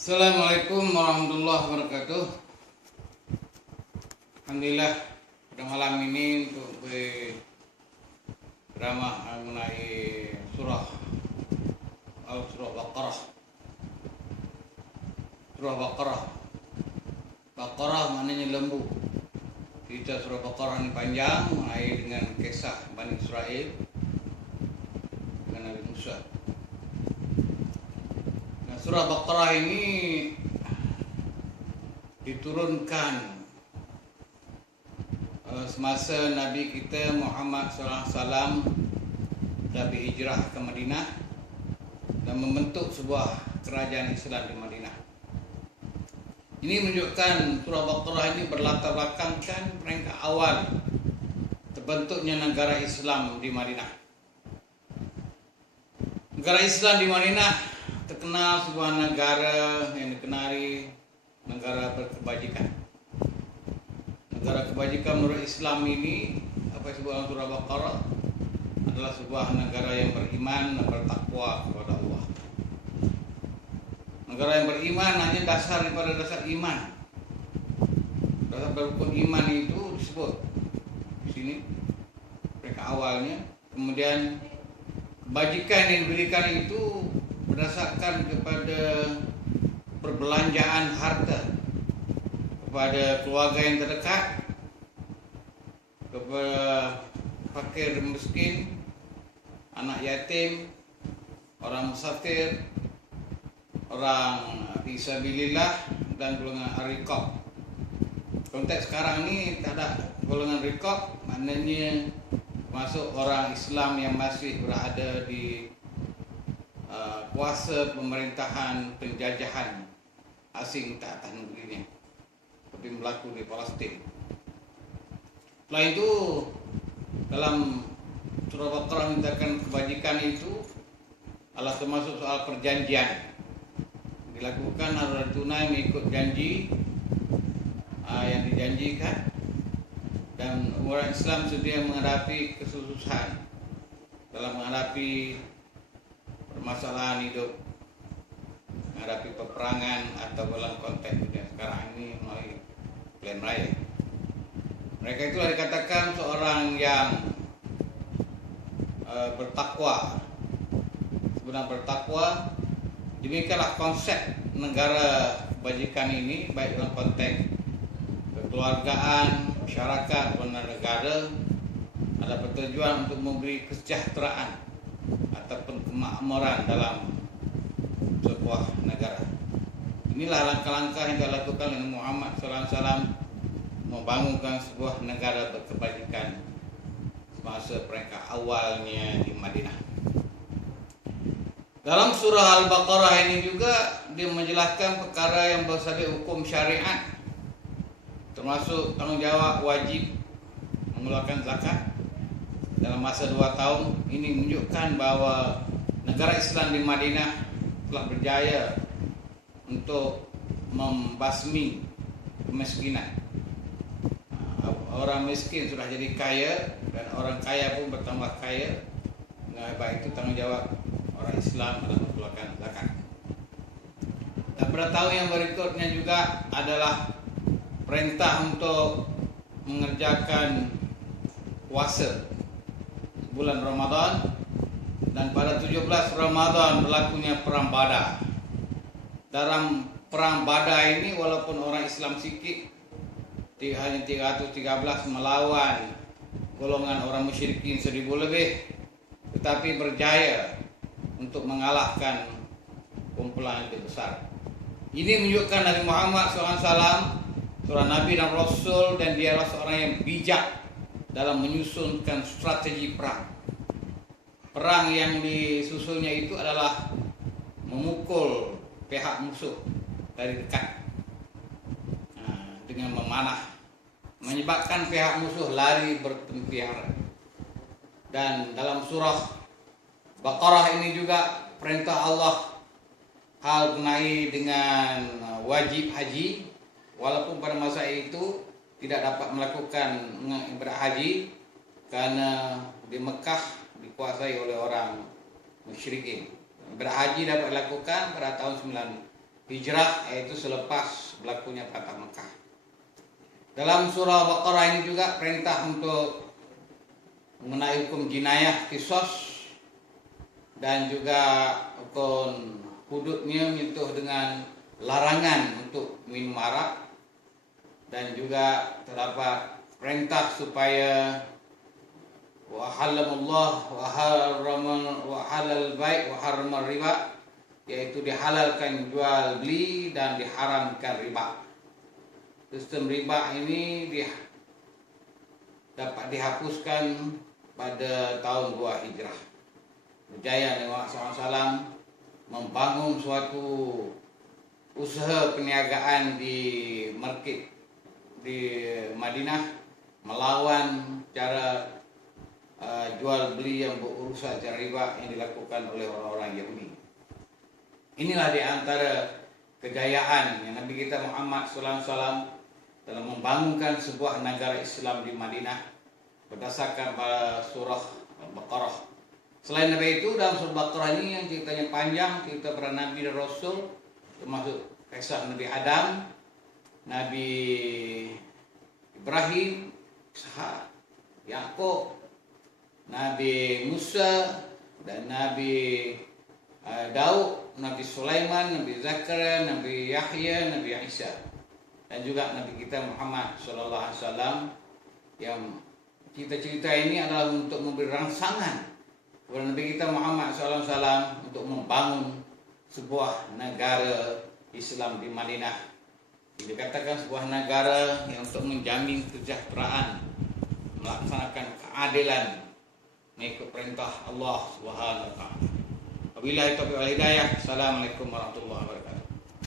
Assalamualaikum warahmatullahi wabarakatuh. Alhamdulillah pada malam ini untuk beramah mengenai surah Baqarah. Surah Baqarah. Baqarah maknanya lembu. Cerita surah Baqarah ini panjang mengenai dengan kisah Bani Israel dengan Nabi Musa. Surah Baqarah ini diturunkan semasa Nabi kita Muhammad SAW dah berhijrah ke Madinah dan membentuk sebuah kerajaan Islam di Madinah. Ini menunjukkan surah Baqarah ini berlatar belakangkan peringkat awal terbentuknya negara Islam di Madinah. Negara Islam di Madinah terkenal sebuah negara yang dikenali negara berkebajikan. Negara kebajikan menurut Islam ini, apa yang disebut dalam surah Baqarah, adalah sebuah negara yang beriman dan bertakwa kepada Allah. Negara yang beriman hanya dasar daripada dasar iman. Dasar rukun iman itu disebut di sini mereka awalnya. Kemudian kebajikan yang diberikan itu berdasarkan kepada perbelanjaan harta kepada keluarga yang terdekat, kepada fakir miskin, anak yatim, orang musafir, orang fisabilillah, dan golongan riqab. Konteks sekarang ini tak ada golongan riqab, maknanya masuk orang Islam yang masih berada di kuasa pemerintahan penjajahan asing tak atas negerinya, seperti berlaku di Palestin. Setelah itu dalam surah Baqarah menyatakan kebajikan itu adalah termasuk soal perjanjian dilakukan harus tunai mengikut janji yang dijanjikan, dan orang Islam sedia menghadapi kesusahan dalam menghadapi permasalahan hidup, menghadapi peperangan atau dalam konteks dunia sekarang ini melalui pilihan raya. Mereka itulah dikatakan seorang yang bertakwa. Sebenarnya bertakwa, demikianlah konsep negara kebajikan ini, baik dalam konteks kekeluargaan, masyarakat, dan negara, ada bertujuan untuk memberi kesejahteraan ataupun kemakmuran dalam sebuah negara. Inilah langkah-langkah yang dilakukan oleh Muhammad SAW membangunkan sebuah negara berkebajikan semasa peringkat awalnya di Madinah. Dalam surah Al-Baqarah ini juga dia menjelaskan perkara yang bersifat hukum syariat, termasuk tanggungjawab wajib mengeluarkan zakat dalam masa 2 tahun. Ini menunjukkan bahawa negara Islam di Madinah telah berjaya untuk membasmi kemiskinan. Orang miskin sudah jadi kaya dan orang kaya pun bertambah kaya. Baik itu tanggungjawab orang Islam dalam mengeluarkan zakat. Dan pada tahun yang berikutnya juga adalah perintah untuk mengerjakan puasa bulan Ramadan, dan pada 17 Ramadan berlakunya perang Badar. Dalam perang Badar ini walaupun orang Islam sikit, hanya 313 melawan golongan orang musyrikin 1000 lebih, tetapi berjaya untuk mengalahkan kumpulan yang besar. Ini menunjukkan Nabi Muhammad SAW seorang Nabi dan Rasul, dan dia adalah seorang yang bijak dalam menyusunkan strategi perang. Perang yang disusunnya itu adalah memukul pihak musuh dari dekat dengan memanah, menyebabkan pihak musuh lari bertempiaran. Dan dalam surah Baqarah ini juga perintah Allah hal mengenai dengan wajib haji, walaupun pada masa itu tidak dapat melakukan ibadah haji karena di Mekah dikuasai oleh orang musyrikin. Ibadah haji dapat dilakukan pada tahun hijrah, yaitu selepas berlakunya Fatah Mekah. Dalam surah Baqarah ini juga perintah untuk mengenai hukum jinayah kisos dan juga hukum hududnya menyentuh dengan larangan untuk minum arak, dan juga terdapat perintah supaya wa halalullah wa halal bai' wa harramal riba, yaitu dihalalkan jual beli dan diharamkan riba. Sistem riba ini dapat dihapuskan pada tahun 2 Hijrah. Berjaya Nabi Muhammad SAW membangun suatu usaha perniagaan di market di Madinah, melawan cara jual beli yang berurusan secara riba yang dilakukan oleh orang-orang Yahudi. Inilah di antara kejayaan yang Nabi kita Muhammad SAW dalam membangunkan sebuah negara Islam di Madinah berdasarkan pada surah Al-Baqarah. Selain dari itu, dalam surah Al-Baqarah ini yang ceritanya panjang, cerita para Nabi dan Rasul, termasuk kisah Nabi Adam, Nabi Ibrahim, Ishak, Yakub, Nabi Musa, dan Nabi Daud, Nabi Sulaiman, Nabi Zakaria, Nabi Yahya, Nabi Isa, dan juga Nabi kita Muhammad SAW, yang cerita-cerita ini adalah untuk memberi rangsangan kepada Nabi kita Muhammad SAW untuk membangun sebuah negara Islam di Madinah. Dikatakan sebuah negara yang untuk menjamin kesejahteraan, melaksanakan keadilan mengikut perintah Allah Subhanahu wa taala. Wabillahi taufiq wal hidayah. Assalamualaikum warahmatullahi wabarakatuh.